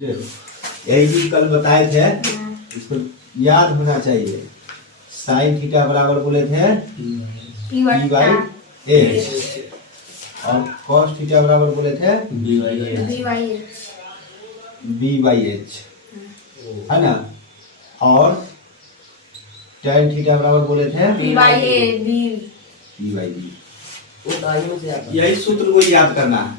यही चीज कल बताए थे, इसको याद होना चाहिए। साइन थीटा बराबर बोले थे पी बाई एच, और कॉस थीटा बराबर बोले थे बी बाई एच, है ना। और tan थीटा बराबर बोले थे पी बाई बी। यही सूत्र को याद करना है,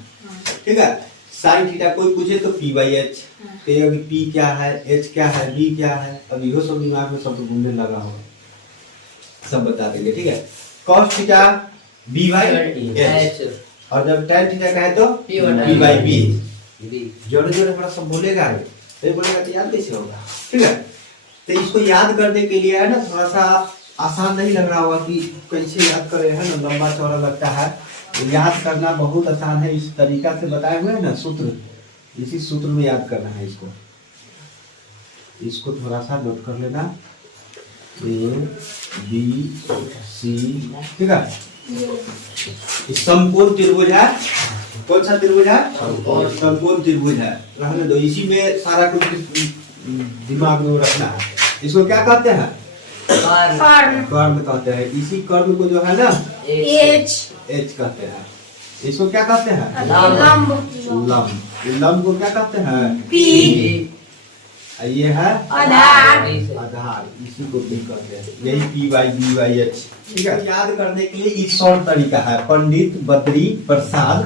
ठीक है। साइन थीटा कोई पूछे तो पी बाई एच, अभी पी क्या है, एच क्या है, बी क्या है, अब यो सब दिमाग में सब तो घूमने लगा होगा, सब बता देंगे, ठीक है। Cos theta B by H, और जब tan थीटा कहे तो पी बाई बी। जोड़े जोड़े बड़ा सब बोलेगा, ये बोलेगा तो याद कैसे होगा, ठीक है। तो इसको याद करने के लिए है ना, थोड़ा सा आसान नहीं लग रहा होगा कि कैसे याद करे, है ना, लंबा चौड़ा लगता है। याद करना बहुत आसान है, इस तरीका से बताए हुए हैं ना सूत्र, इसी सूत्र में याद करना है इसको। इसको थोड़ा सा नोट कर लेना, ए बी सी, ठीक है। समकोण त्रिभुज है, कौन सा त्रिभुज है, समकोण त्रिभुज है, रहने दो। इसी में सारा कुछ दिमाग में रखना है। इसको क्या कहते हैं, कर्म कहते हैं। इसी कर्म को जो है ना एच कहते हैं। इसको क्या कहते हैं, लंब। लंब को क्या कहते हैं, पी। ये है आधार, इसी को भी कहते हैं। यही P by B by H, ठीक है। याद करने के लिए एक शॉर्ट तरीका है, पंडित बद्री प्रसाद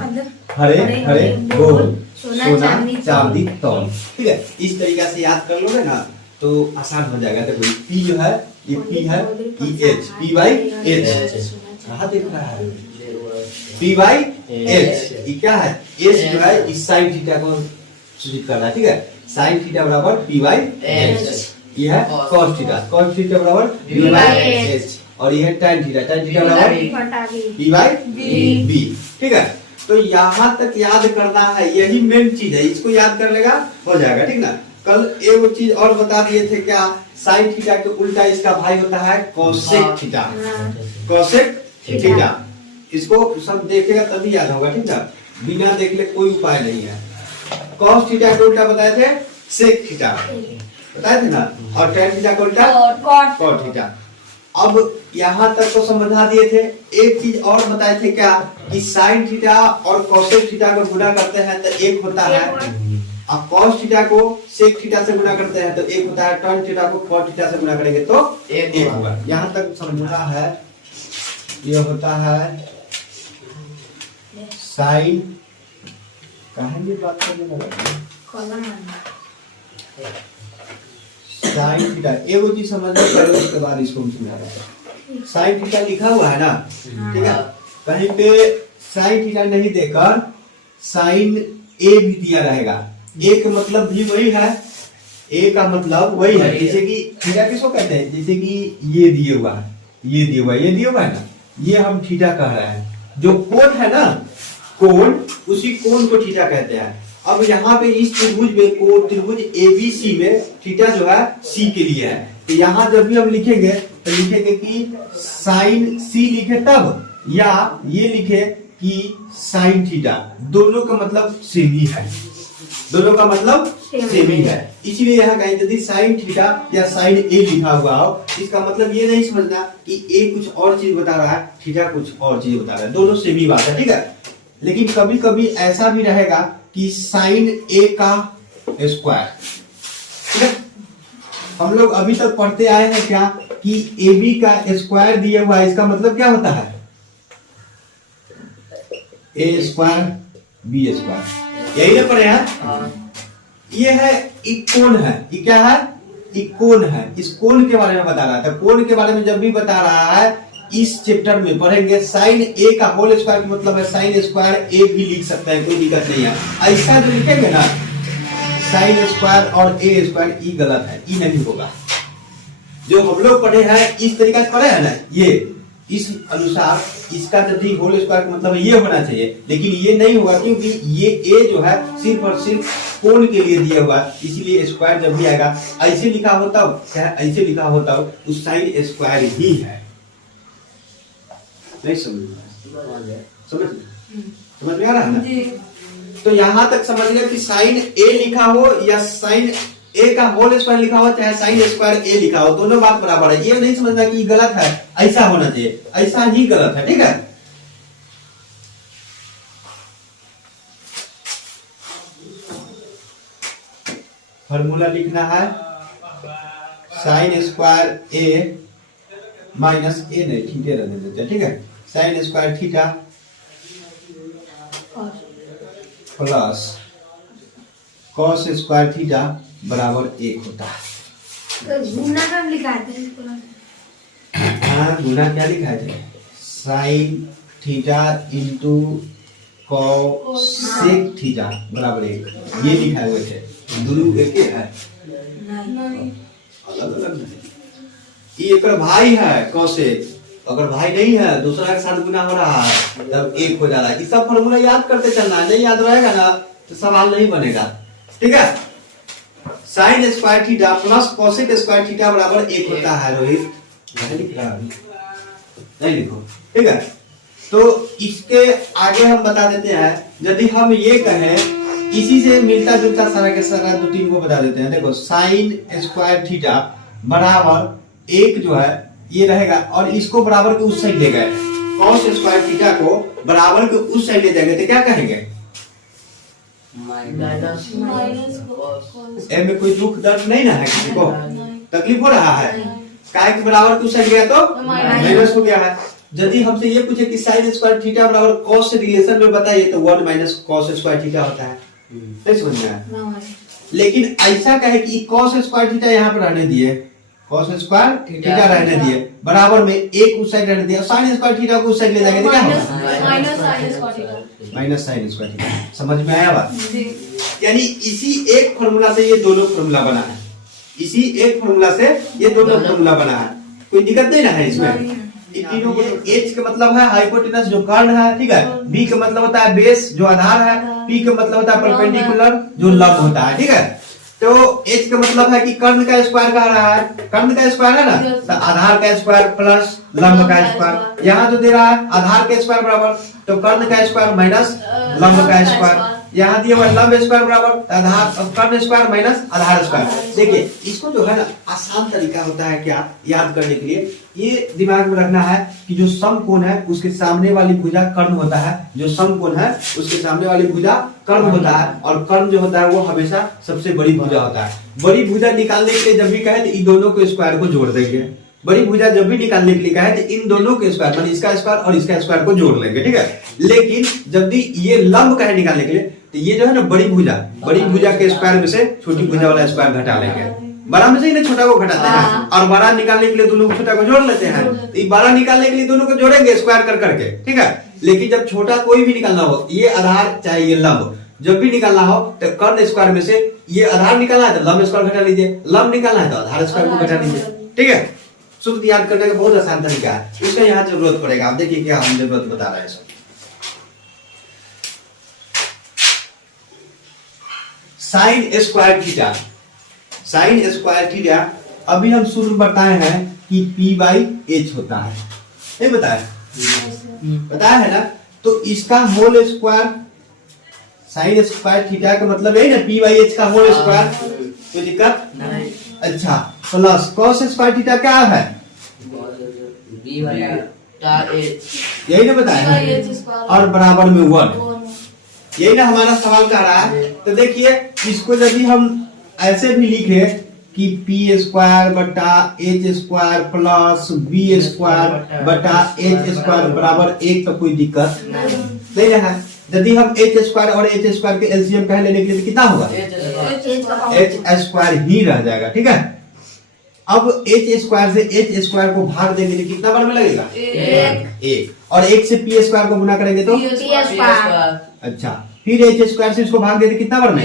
हरे हरे बोल सोना चांदी तौल, ठीक है। इस तरीका से याद कर लोगे ना तो आसान हो जाएगा। देखो पी जो है, ये पी है, एच, पी बाई एच, कहाँ देख रहा है, पी बाई एच। ये क्या है, एच जो है इस साइन थीटा को सूचित कर रहा है, ठीक है। साइन थीटा बराबर पी बाई एच, ये है कॉस थीटा, कॉस थीटा बराबर पी बाई एच, और ये है tan थीटा, tan थीटा बराबर पी बाई बी, ठीक है। तो यहाँ तक याद करना है, यही मेन चीज है। इसको याद कर लेगा हो जाएगा, ठीक ना। कल एक चीज और बता दिए थे, क्या, साइन थीटा के उल्टा इसका भाई होता है कोसेक थीटा, कोसेक थीटा। इसको सब देखेगा तभी याद होगा, ठीक है। बिना देख ले कोई उपाय नहीं है। कॉस थीटा के उल्टा बताए थे सेक थीटा, बताए थे ना, और tan थीटा का उल्टा कॉट थीटा। अब यहाँ तक तो समझा दिए थे। एक चीज और बताए थे, क्या, कि साइन थीटा और कोसेक थीटा को गुणा करते हैं तो एक होता है, और कॉस थीटा को सेक थीटा से गुणा करते हैं तो एक होता है, tan थीटा को कॉट थीटा से गुणा करेंगे तो एक होगा। यहाँ तक समझना है। ये होता है साइन, कहेंगे बात करने लगा, साइन थीटा। एक चीज समझना पड़ेगा, उसके बाद इसको समझा रहा है। साइन थीटा लिखा हुआ है ना, ठीक है। कहीं पे साइन थीटा नहीं देकर साइन ए भी दिया रहेगा। ए का मतलब भी वही है, ए का मतलब वही है। जैसे कि थीटा किसको कहते हैं, जैसे कि ये दिए हुआ है, ये दिया हुआ है, ये दिया हुआ है ना, ये हम थीटा कह रहे हैं। जो कोण है ना, कोण, उसी कोण को थीटा कहते हैं। अब यहाँ पे इस त्रिभुज में, कोण त्रिभुज एबीसी में थीटा जो है सी के लिए है। तो यहाँ जब भी हम लिखेंगे तो लिखेंगे कि साइन सी लिखे तब, या ये लिखे कि साइन थीटा। दोनों का मतलब सेम ही है, दोनों का मतलब सेम ही है। इसीलिए यहाँ कहीं यदि साइन थीटा या साइन ए लिखा हुआ हो, इसका मतलब ये नहीं समझना कि ए कुछ और चीज बता रहा है, थीटा कुछ और चीज बता रहा है, दोनों सेम ही बात है, ठीक है। लेकिन कभी कभी ऐसा भी रहेगा कि साइन ए का स्क्वायर, ठीक है। हम लोग अभी तक पढ़ते आए हैं क्या, कि ए बी का स्क्वायर दिया हुआ है, इसका मतलब क्या होता है, ए स्क्वायर बी स्क्वायर, यही ना पढ़े हैं। ये है एक कोण है, ये क्या है, एक कोण है। इस कोण के बारे में बता रहा था। कोण के बारे में जब भी बता रहा है, इस चैप्टर में पढ़ेंगे। साइन ए का होल स्क्वायर का मतलब है साइन स्क्वायर ए भी लिख सकते हैं, कोई दिक्कत नहीं है। ऐसा जो लिखेंगे ना, साइन स्क्वायर और ए स्क्वायर, ये गलत है, ये नहीं होगा। जो हम लोग पढ़े हैं इस तरीका से पढ़े हैं ना, ये इस अनुसार इसका जब भी होल स्क्वायर का मतलब ये होना चाहिए, लेकिन ये नहीं होगा, क्योंकि ये ए जो है सिर्फ और सिर्फ कोण के लिए दिया हुआ, इसीलिए स्क्वायर जब भी आएगा ऐसे लिखा होता हो, ऐसे लिखा होता हो, उस साइन स्क्वायर ही है। नहीं समझ में आ रहा है ना? तो यहां तक समझ गए कि साइन ए लिखा हो या साइन ए का होल स्क्वायर लिखा हो चाहे साइन स्क्वायर ए लिखा हो, दोनों बात बराबर है। ये नहीं समझना कि गलत है, ऐसा होना चाहिए, ऐसा ही गलत है। ठीक है, फॉर्मूला लिखना है साइन स्क्वायर ए माइनस ए नहीं, थीटा रहने देते हैं। ठीक है, sign square theta plus cos square theta बराबर 1 होता है। गुना कब लिखा थे? हाँ, गुना क्या लिखा थे? Sine theta into cosec theta बराबर 1, ये लिखा हुए थे। दोनों एक ही है, अलग अलग है। ये एक भाई है कॉसेक, अगर भाई नहीं है दूसरा के साथ गुना हो रहा है तब 1 हो जा रहा है। ये सब फॉर्मूला याद करते चलना है, नहीं याद रहेगा ना तो सवाल नहीं बनेगा। ठीक है, sign square theta plus cosec square theta बराबर 1 होता है। रोहित लिख रहा है, नहीं लिखो। ठीक है, तो इसके आगे हम बता देते हैं, यदि हम ये कहें इसी से मिलता जुलता सारा के सारा 2-3 को बता देते हैं। देखो साइन स्क्वायर थीटा बराबर 1 जो है ये रहेगा, और इसको बराबर के उस साइड ले गए, कॉस स्क्वायर थीटा को बराबर के उस साइड ले जाएंगे तो क्या कहेंगे? एम में कोई दुख दर्द नहीं ना है, किसी को तकलीफ हो रहा है? काय के बराबर के उस साइड गया तो माइनस हो गया है। यदि हमसे ये पूछे कि साइन स्क्वायर थीटा बराबर कॉस से रिलेशन में बताइए तो 1 माइनस कॉस स्क्वायर थीटा होता है। नहीं समझ में आया? लेकिन ऐसा कहे कि कॉस स्क्वायर थीटा यहाँ पर रहने दिए, कॉस स्क्वायर थीटा रहने दिए, बराबर में 1 उस साइड रहने दिया, साइन स्क्वायर थीटा को उस साइड ले जाएंगे तो क्या होगा? Minus sign square theta. समझ में आया बात? यानी इसी एक फार्मूला से ये दोनों फार्मूला बना है, इसी एक फार्मूला से ये दोनों फार्मूला बना है। कोई दिक्कत नहीं ना है इसमें। इन तीनों को एच का मतलब है हाइपोटेनस जो कर्ण है, ठीक है, बी का मतलब होता है बेस जो आधार है, पी का मतलब होता है परपेंडिकुलर जो लंब होता है। ठीक है, तो एच का मतलब है कि कर्ण का स्क्वायर कह रहा है, कर्ण का स्क्वायर है ना, तो आधार का स्क्वायर प्लस लंब का स्क्वायर। यहाँ जो दे रहा है आधार के स्क्वायर बराबर तो कर्ण का स्क्वायर माइनस लंब का स्क्वायर। यहाँ दिया हुआ लंब स्क्वायर बराबर आधार कर्ण स्क्वायर माइनस आधार स्क्वायर। देखिए इसको जो है ना आसान तरीका होता है क्या याद करने के लिए, ये दिमाग में रखना है कि जो समकोण है उसके सामने वाली भुजा कर्ण होता है, जो समकोण है उसके सामने वाली भुजा कर्ण होता है, और कर्ण जो होता है वो हमेशा सबसे बड़ी भुजा होता है। बड़ी भुजा निकालने के लिए जब भी कहे तो इन दोनों के स्क्वायर को जोड़ देंगे। बड़ी भुजा जब भी निकालने के लिए कहे तो इन दोनों के स्क्वायर मतलब इसका स्क्वायर और इसका स्क्वायर को जोड़ लेंगे। ठीक है, लेकिन जब भी ये लंब कहे निकालने के लिए तो ये जो है ना बड़ी भुजा के स्क्वायर में से छोटी भुजा वाला स्क्वायर घटा लेंगे। बड़ा में से ही ना छोटा को घटाते हैं, और बड़ा निकालने के लिए दोनों को छोटा को जोड़ लेते हैं। तो ये बड़ा निकालने के लिए दोनों को जोड़ेंगे स्क्वायर कर करके। ठीक है, लेकिन जब छोटा कोई भी निकालना हो, ये आधार चाहे ये लंब, जब भी निकालना हो तो कर्ण स्क्वायर में से ये आधार निकालना है तो लंब स्क्वायर घटा लीजिए, लंब निकालना है तो आधार स्क्वायर को घटा लीजिए। ठीक है, सूत्र याद करने का बहुत आसान तरीका है, उसका यहाँ जरूरत पड़ेगा। आप देखिए क्या हम जरूरत बता रहे हैं। Sign square theta, sign square theta अभी हम शुरू बताए हैं कि पी बाई एच होता है, नहीं बताया? बताया है ना, तो इसका whole square sine square theta का मतलब है ना पी बाई एच का होल स्क्वायर, कोई दिक्कत नहीं। अच्छा, प्लस कॉस स्क्वायर थीटा क्या है? यही ना बताया, और बराबर में 1। यही ना हमारा सवाल कह रहा है। तो देखिए इसको यदि हम ऐसे भी लिखे कि पी स्क्वायर बटा H square plus B square बटा एच स्क्वायर बराबर 1 तो कोई दिक्कत नहीं है। यदि हम एच स्क्वायर और एच स्क्वायर के एलसीएम कह लेने के लिए कितना होगा? एच स्क्वायर ही रह जाएगा। ठीक है, अब एच स्क्वायर से एच स्क्वायर को भाग देंगे तो कितना बार में लगेगा? 1, और 1 से पी स्क्वायर को गुना करेंगे तो अच्छा, फिर एच स्क्वायर से इसको भाग देते कितना बार में?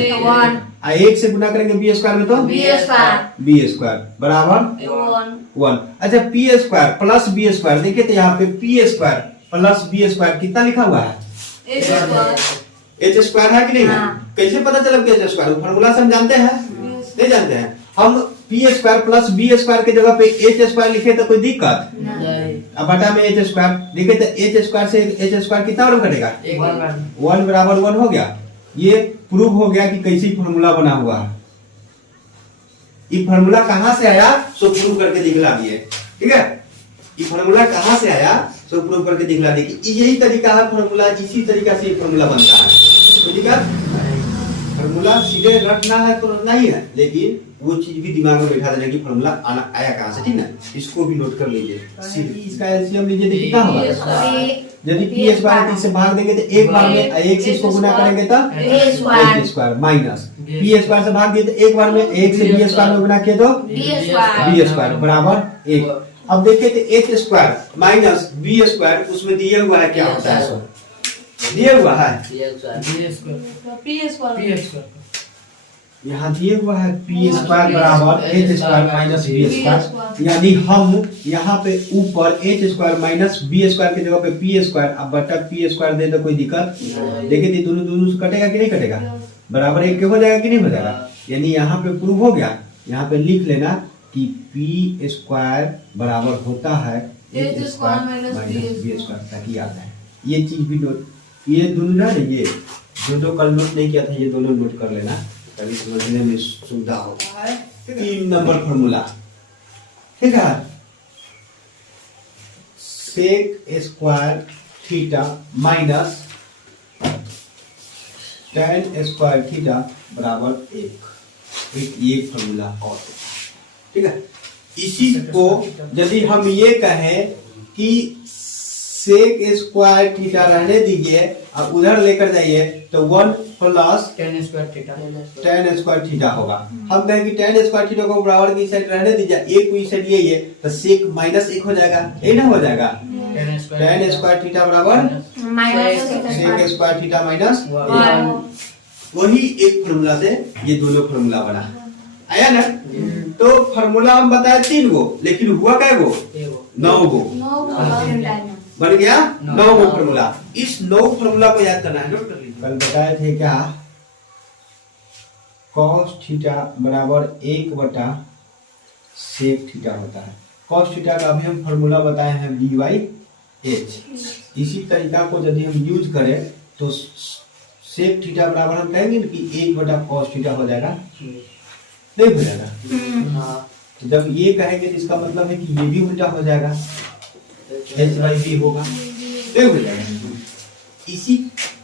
1 से गुना करेंगे बी स्क्वायर में तो बी स्क्वायर बराबर 1। अच्छा, P square plus B square, देखिए तो यहाँ पे P square plus B square कितना लिखा हुआ है? एच स्क्वायर है कि नहीं? कैसे पता चला कि एच स्क्वायर? फॉर्मूला से हम जानते हैं, नहीं जानते हैं? हम P square plus B square के जगह पे एच स्क्वायर लिखे तो कोई दिक्कत नहीं। अब बटा में एच स्क्वायर लिखे तो एच स्क्वायर से एच स्क्वायर कितना बार घटेगा? 1 बराबर 1 हो गया। ये प्रूव हो गया कि कैसे फॉर्मूला बना हुआ है। ये फॉर्मूला कहां से आया सो प्रूव करके दिखला दिए। ठीक है, ये फॉर्मूला कहां से आया सो प्रूव करके दिखला दिए कि यही तरीका है फॉर्मूला, इसी तरीका से फॉर्मूला बनता है। तो ठीक है, फॉर्मूला सीधे रखना है तो रखना ही है, लेकिन वो चीज भी दिमाग में बैठा देना कि फॉर्मूला आया कहां से। ठीक ना, इसको भी नोट कर लीजिए। इसका एलसीएम लीजिए तो कितना होगा, यदि पी स्क्वायर 30 से भाग देंगे तो एक बार में एक से इसको गुना करेंगे तो ए स्क्वायर माइनस पी स्क्वायर से भाग दिए तो एक बार में एक से बी स्क्वायर में गुना किए तो बी स्क्वायर बराबर 1। अब देखिए तो H square minus B square उसमें दिया हुआ है, क्या होता है, दिया हुआ है यहाँ दिए हुआ है पी स्क्वायर बराबर H square minus B square, यानी हम यहाँ पे ऊपर H square minus B square की जगह पे पी स्क्वायर, अब बटा पी स्क्वायर दे तो कोई दिक्कत। देखिए दोनों दोनों से कटेगा कि नहीं कटेगा, बराबर 1 हो जाएगा कि नहीं हो जाएगा। यानी यहाँ पे प्रूव हो गया। यहाँ पे लिख लेना कि पी स्क्वायर बराबर होता है H square minus B square, ताकि याद है। ये चीज भी नोट, ये दोनों ना, ये जो कल नोट नहीं किया था ये दोनों नोट कर लेना, तभी समझने में सुविधा होता है। 3 नंबर फॉर्मूला, ठीक है, sec square theta minus tan square theta बराबर 1। ये फॉर्मूला और, ठीक है। इसी को यदि हम ये कहें कि सेक स्क्वायर थीटा रहने दीजिए और उधर लेकर जाइए तो 1 प्लस tan स्क्वायर थीटा होगा। हम कहें कि tan स्क्वायर थीटा को बराबर की साइड रहने दीजिए, एक को इस साइड ये तो सेक माइनस 1 हो जाएगा, ये ना हो जाएगा। tan स्क्वायर थीटा बराबर सेक स्क्वायर थीटा माइनस 1। वही एक फॉर्मूला से ये दोनों फॉर्मूला बना, आया ना। तो फॉर्मूला हम बताए 3 गो, लेकिन हुआ कै गो, 9 गो बन गया, 9 गो फॉर्मूला। इस 9 फॉर्मूला को याद करना है, नोट कर लीजिए। कल बताए थे क्या, cos थीटा बराबर 1 बटा सेक थीटा होता है। cos थीटा का अभी हम फॉर्मूला बताए हैं d/h। इसी तरीका को यदि हम यूज करें तो सेक थीटा बराबर हम कहेंगे कि 1 बटा cos थीटा हो जाएगा, नहीं हो जाएगा। तो जब ये कहेंगे तो इसका मतलब है कि ये भी उल्टा हो जाएगा, h/v होगा, नहीं हो जाएगा। इसी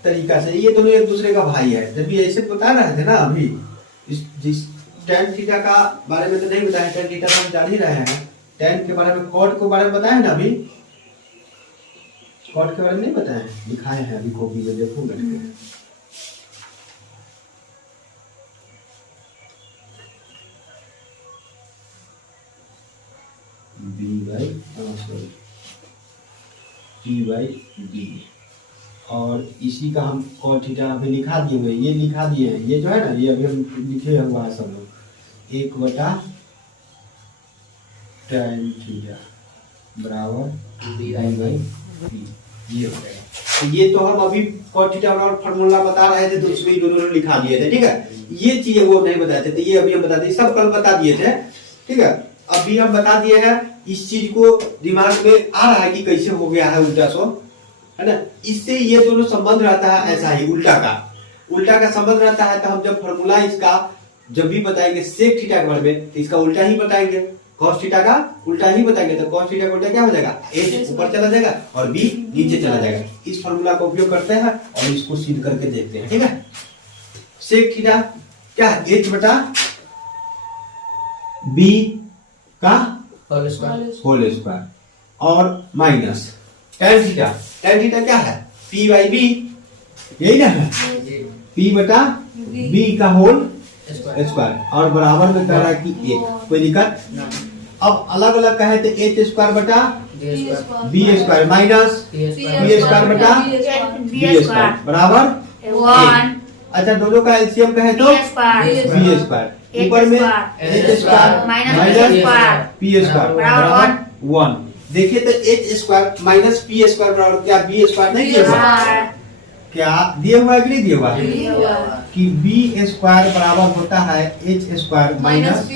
तरीका से ये दोनों एक दूसरे का भाई है। जब ये ऐसे बता रहे थे ना अभी, जिस tan थीटा का बारे में तो नहीं बताया, tan थीटा हम जान ही रहे हैं। tan के बारे में, cot के बारे में बताया ना अभी, cot के बारे में नहीं बताया, दिखाए हैं अभी कॉपी में, देखो बैठ के। d/d और इसी का हम cot थीटा अभी लिखा दिए हुए, ये लिखा दिए हैं, ये जो है ना, ये अभी हम लिखे हुआ है सब लोग। 1 बटा tan थीटा बराबर d/d, ये हो जाएगा। तो ये तो हम अभी cot थीटा बराबर फॉर्मूला बता रहे थे, तो उसमें दोनों लिखा दिए थे, ठीक है। ये चीजें वो नहीं बताते थे, ये अभी हम बता दिए, सब कल बता दिए थे, ठीक है। अभी हम बता दिए हैं, इस चीज को दिमाग में आ रहा है कि कैसे हो गया है उल्टा सो, है ना। इससे ये दोनों संबंध रहता है, ऐसा ही उल्टा का संबंध रहता है। तो हम जब फॉर्मूला इसका जब भी बताएंगे सेक थीटा के बारे में, तो इसका उल्टा ही बताएंगे, cos थीटा का उल्टा ही बताएंगे। तो cos थीटा का उल्टा क्या हो जाएगा, h ऊपर चला जाएगा और b नीचे चला जाएगा। इस फॉर्मूला का उपयोग करते हैं और इसको सिद्ध करके देखते हैं, ठीक है। सेक थीटा क्या है, h बटा b का होल स्क्वायर और माइनस tan थीटा क्या है, p/b, यही ना है, p बटा b का होल स्क्वायर और बराबर में कह रहा है कि 1, कोई दिक्कत। अब अलग अलग कहे तो h स्क्वायर बटा b square minus p square बटा b स्क्वायर बराबर 1। अच्छा, दोनों का एलसीएम कहे तो b स्क्वायर, ऊपर में h square minus p square बराबर 1। देखिए तो h square minus p square बराबर क्या b स्क्वायर नहीं दिया हुआ, क्या दिया हुआ है कि नहीं दिया हुआ कि b स्क्वायर बराबर होता है h square minus p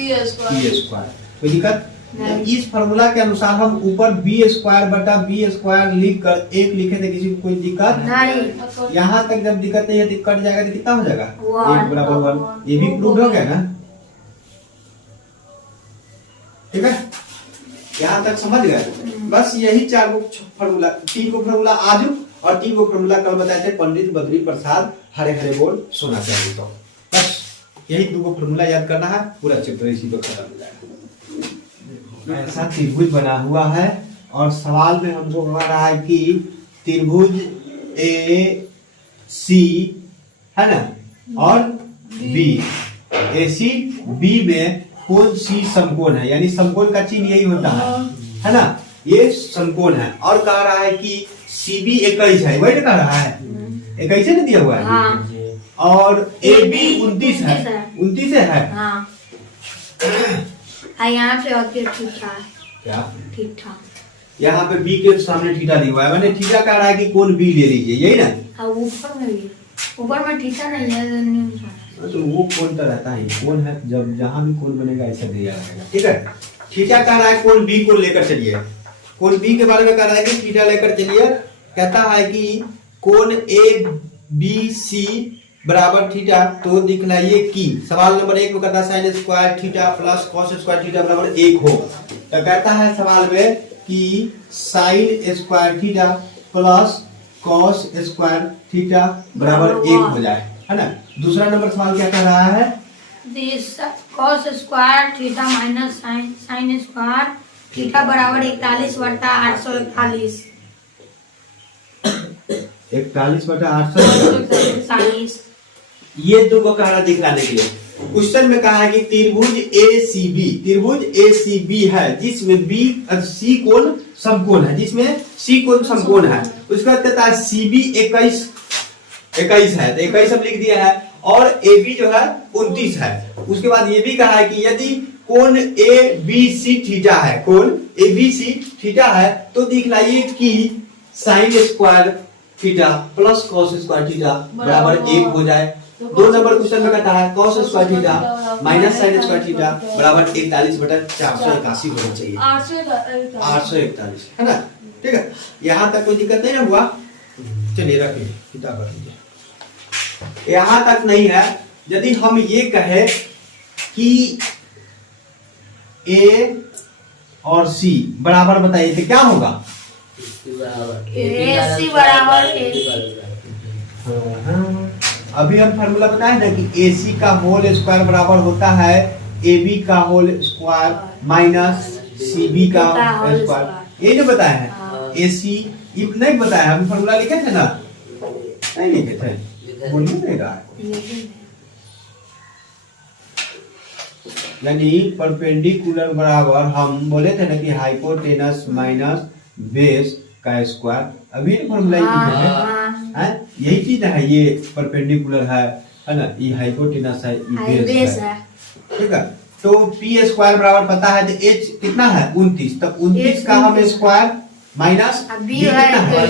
square. कोई दिक्कत, इस फॉर्मूला के अनुसार हम ऊपर बी स्क्वायर बटा बी स्क्वायर लिख कर एक लिखे थे, किसी को कोई दिक्कत नहीं। यहाँ तक जब दिक्कत नहीं है तो कट जाएगा तो कितना हो जाएगा 1 बराबर 1। ये भी प्रूव हो गया ना, ठीक है, यहाँ तक समझ गए। बस यही 4 गो फॉर्मूला, 3 गो फॉर्मूला आज और 3 गो फॉर्मूला कल बताए थे पंडित बद्री प्रसाद हरे हरे बोल सोना चाहिए। तो बस यही 2 गो फॉर्मूला याद करना है, पूरा चैप्टर इसी पे खत्म हो जाएगा। ऐसा त्रिभुज बना हुआ है और सवाल में हमको कह रहा है कि त्रिभुज ए सी है ना और बी, ए सी बी में कौन सी समकोण है, यानी समकोण का चिन्ह यही होता है ना, ये समकोण है। और कह रहा है कि सी बी 21 है, वही कह रहा है 21 ना दिया हुआ है। हाँ। और ए बी 29 है, 29 है। हाँ। यहाँ से और ठीक ठाक, क्या ठीक ठाक, यहाँ पे बी के सामने थीटा दिया हुआ है, मैंने थीटा कह रहा है कि कौन बी ले लीजिए, यही ना। ऊपर में भी, ऊपर में थीटा नहीं है तो वो कौन तो रहता है, कौन है, जब जहां भी कौन बनेगा ऐसा दिया रहेगा, ठीक है। थीटा कह रहा है कौन बी को लेकर चलिए, कौन बी के बारे में कह रहा है कि थीटा लेकर चलिए। कहता है कि कौन ए बी सी बराबर थीटा, तो दिखलाइए कि सवाल नंबर 1 में कहता है sign square theta plus cos square theta बराबर 1 हो। तो कहता है सवाल में कि sign square theta plus cos square theta बराबर 1 हो जाए, है ना। दूसरा नंबर सवाल क्या कह रहा है, cos square theta minus sign square theta बराबर 41 बटा 841। 41 बटा 841 ये 2 को कह रहा दिखलाने के लिए। क्वेश्चन में कहा है कि त्रिभुज ए सी बी है जिसमें बी सी कोण समकोण है, जिसमें सी कोण समकोण है। उसका कहता है सी बी 21 है, तो 21 हम लिख दिया है, और ए बी जो है 29 है। उसके बाद ये भी कहा है कि यदि कोण ए बी सी थीटा है, कोण ए बी सी थीटा है, तो दिखलाइए कि sign square theta plus cos square theta बराबर 1 हो जाए। 2 नंबर क्वेश्चन में कहता है cos square theta minus sign square theta बराबर 41 बटा 481 होना चाहिए, 841, है ना, ठीक है। यहाँ तक कोई दिक्कत नहीं ना हुआ, चलिए रखिए किताब रख लीजिए। यहाँ तक नहीं है, यदि हम ये कहे कि ए और सी बराबर बताइए तो क्या होगा, ए सी बराबर अभी हम फार्मूला बताए ना कि ए सी का होल स्क्वायर बराबर होता है ए बी का whole square minus C B का स्क्वायर, ये जो बताया है। ए सी नहीं बताया, हम फार्मूला लिखे थे ना, नहीं लिखे थे, बोलिए नहीं रहा है। यानी परपेंडिकुलर बराबर हम बोले थे ना कि हाइपोटेनस माइनस बेस का स्क्वायर, अभी फॉर्मूला है, यही चीज है। ये परपेंडिकुलर है ना, ये हाइपोटेनस है, ये बेस है, ठीक है। तो पी स्क्वायर बराबर पता है, तो एच कितना है 29, तो 29 का हम स्क्वायर माइनस बी कितना है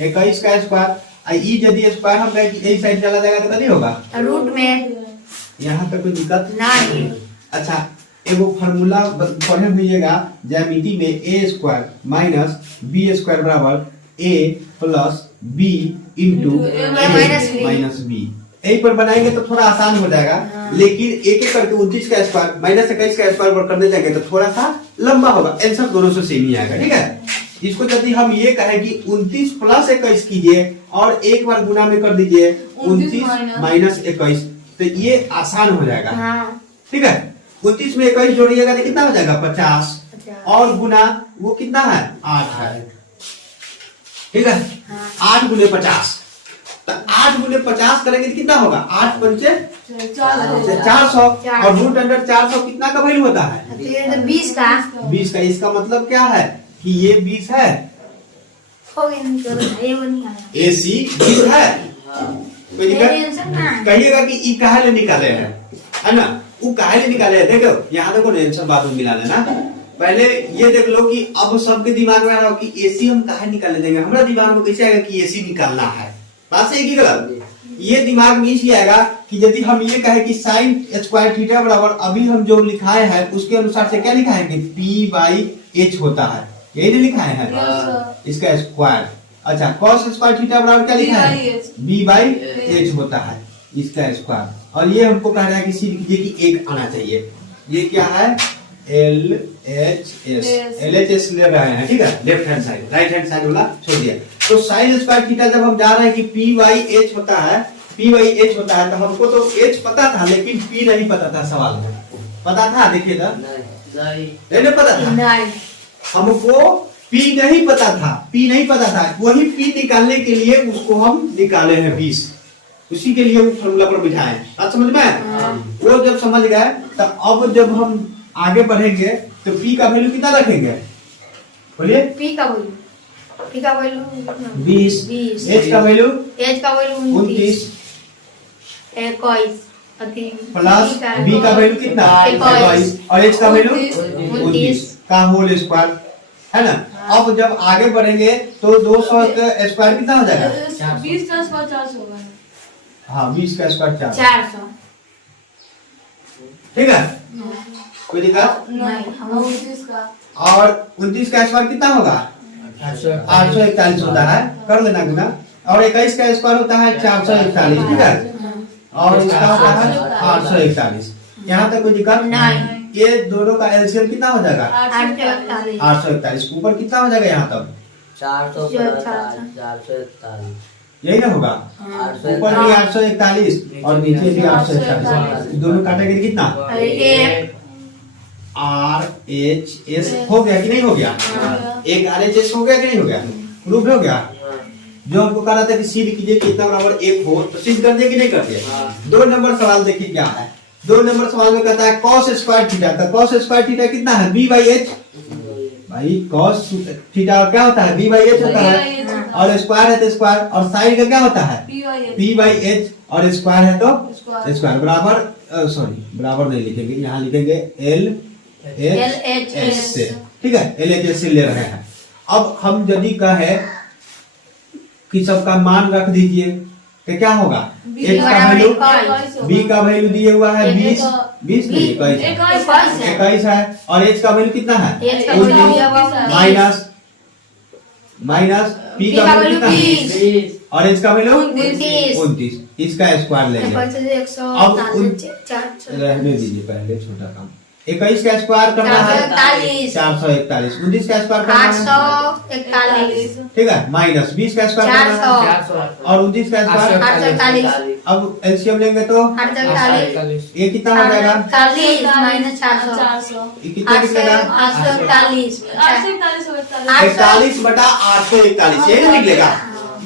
21 का स्क्वायर, ई यदि स्क्वायर हम यही साइड चला जाएगा तो नहीं होगा रूट में, यहाँ पे कोई दिक्कत नहीं। अच्छा, एगो फार्मूला पढ़े हुईएगा ज्यामिति में a square minus B square बराबर a plus b into minus b, यही पर बनाएंगे तो थोड़ा आसान हो जाएगा। लेकिन एक एक करके 29 का स्क्वायर माइनस 21 का स्क्वायर पर करने जाएंगे तो थोड़ा सा लंबा होगा, आंसर दोनों से सेम ही आएगा, ठीक है। इसको यदि हम ये कहें कि 29 प्लस 21 कीजिए और एक बार गुना में कर दीजिए 29 माइनस 21, तो ये आसान हो जाएगा, ठीक है। 29 में 21 जोड़िएगा तो कितना हो जाएगा 50, और गुना वो कितना है 8 है, ठीक है। 8 गुने 50, तो 8 गुने 50 करेंगे तो कितना होगा 8 पंचे 400, और रूट अंडर 400 कितना का वैल्यू होता है 20 का। 20 का। इसका मतलब क्या है कि ये 20 है, ए सी 20 है, कोई दिक्कत कहिएगा कि ई काहे ले निकाले हैं, है ना, वो काहे ले निकाले हैं। देखो यहाँ देखो आंसर बाद में मिला लेना, पहले ये देख लो कि अब सबके दिमाग में आ रहा हो कि एसी हम काहे निकाले देंगे, हमारा दिमाग में कैसे आएगा कि एसी निकालना है, बात सही की गलत। ये दिमाग में इसलिए आएगा कि यदि हम ये कहें कि साइन स्क्वायर थीटा बराबर अभी हम जो लिखाए हैं उसके अनुसार से क्या लिखा है कि पी बाई एच होता है, यही नहीं लिखा है इसका स्क्वायर। अच्छा कॉस स्क्वायर थीटा बराबर क्या लिखा है बी बाई एच होता है इसका स्क्वायर। और ये हमको कह रहा है कि सीध कीजिए कि एक आना चाहिए, ये क्या है एल एच एस ले रहे हैं, ठीक है left hand side, right hand side वाला छोड़ दिया। तो साइन स्क्वायर थीटा जब हम जा रहे हैं कि पी बाई एच होता है, पी बाई एच होता है, तो हमको तो एच पता था लेकिन पी नहीं पता था। सवाल में पता था, देखिए था नहीं पता था हमको, पी नहीं पता था, पी नहीं पता था, वही पी निकालने के लिए उसको हम निकाले हैं 20, उसी के लिए वो फॉर्मूला पर बिठाए। बात समझ में? वो जब समझ गए तब अब जब हम आगे बढ़ेंगे तो पी का वैल्यू कितना रखेंगे बोलिए? पी का वैल्यू 20, एच का वैल्यू 29 प्लस बी का वैल्यू कितना 21 और एच का वैल्यू 29 का होल स्क्वायर है ना। अब जब आगे बढ़ेंगे तो 200 का स्क्वायर कितना हो जाएगा? 20 का स्क्वायर 400 होगा। हाँ 20 का स्क्वायर 400, ठीक है कोई दिक्कत नहीं। और 29 का स्क्वायर कितना होगा? 841 होता है, कर लेना गुना। और 21 का स्क्वायर होता है 441, ठीक है और इसका होता है 841। यहाँ तक कोई दिक्कत नहीं। ये दोनों का एलसीएम कितना हो जाएगा? 841। ऊपर कितना हो जाएगा यहाँ तक? 441, यही ना होगा, ऊपर भी 841 और नीचे भी 841, दोनों काटेंगे कितना? आर एच एस हो गया कि नहीं हो गया? एक आर एच एस हो गया कि नहीं हो गया? प्रूफ हो गया। जो हमको कहा था कि सिद्ध कीजिए कितना बराबर 1 हो, तो सिद्ध कर दिए कि नहीं कर दिए? 2 नंबर सवाल देखिए क्या है। 2 नंबर सवाल में कहता है cos स्क्वायर थीटा, तो cos स्क्वायर थीटा कितना है? b by H. भाई cos थीटा क्या होता है? b बाई एच होता है और स्क्वायर है तो स्क्वायर, और साइन का क्या होता है? p बाई एच और स्क्वायर है तो स्क्वायर बराबर, सॉरी बराबर नहीं लिखेंगे, यहाँ लिखेंगे एल एच एस से, ठीक है एल एच एस से ले रहे हैं। अब हम यदि कहे कि सबका मान रख दीजिए तो क्या होगा? x का वैल्यू b का वैल्यू दिए हुआ है 20 नहीं 21 है और h का वैल्यू कितना है? माइनस p का वैल्यू कितना है? और h का वैल्यू 29, इसका स्क्वायर लेंगे। अब रहने दीजिए पहले छोटा काम। 21 का स्क्वायर करना है 441, 29 का स्क्वायर करना है 841, ठीक है माइनस 20 का स्क्वायर करना है और 29 का स्क्वायर 841, अब एलसीएम लेंगे तो 841 ये कितना हो जाएगा? 40 माइनस 400, ये कितना निकलेगा? 841 41 बटा 841, ये नहीं निकलेगा।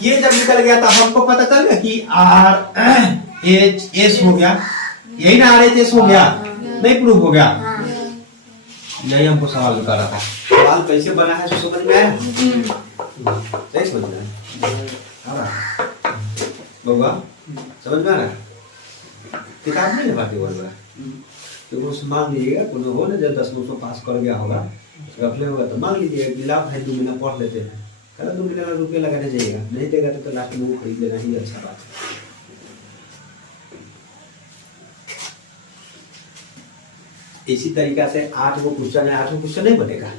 ये जब निकल गया तो हमको पता चल गया कि आर एच एस हो गया, यही ना आर एच एस हो गया, नहीं प्रूफ हो गया। यही हमको सवाल कर रहा था, सवाल कैसे बना है तो समझ में आया? सही समझ में आया बउआ, समझ में आ रहा? किताब नहीं है बाकी बोल रहा तो वो मान लीजिएगा, कोनो हो ना जब 10 पास कर गया होगा रखले होगा तो मान लीजिएगा लाभ है 2 महीना पढ़ लेते हैं, 2 महीना रुपये लगाने जाइएगा, नहीं देगा तो लास्ट में वो खरीद लेना ही अच्छा बात है। इसी तरीका से 8 गो क्वेश्चन है, 8 गो क्वेश्चन नहीं बनेगा?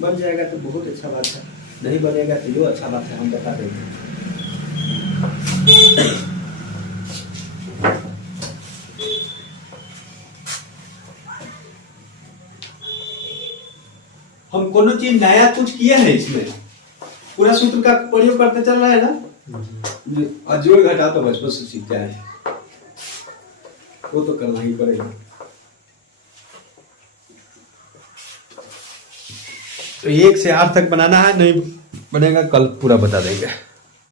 बन जाएगा तो बहुत अच्छा बात है, नहीं बनेगा तो जो अच्छा बात है हम बता देंगे। हम कोनो चीज नया कुछ किए हैं इसमें, पूरा सूत्र का प्रयोग करते चल रहा है ना, जोड़ घटा तो बचपन से सीख जाए, वो तो करना ही पड़ेगा। तो 1 से 8 तक बनाना है, नहीं बनेगा कल पूरा बता देंगे।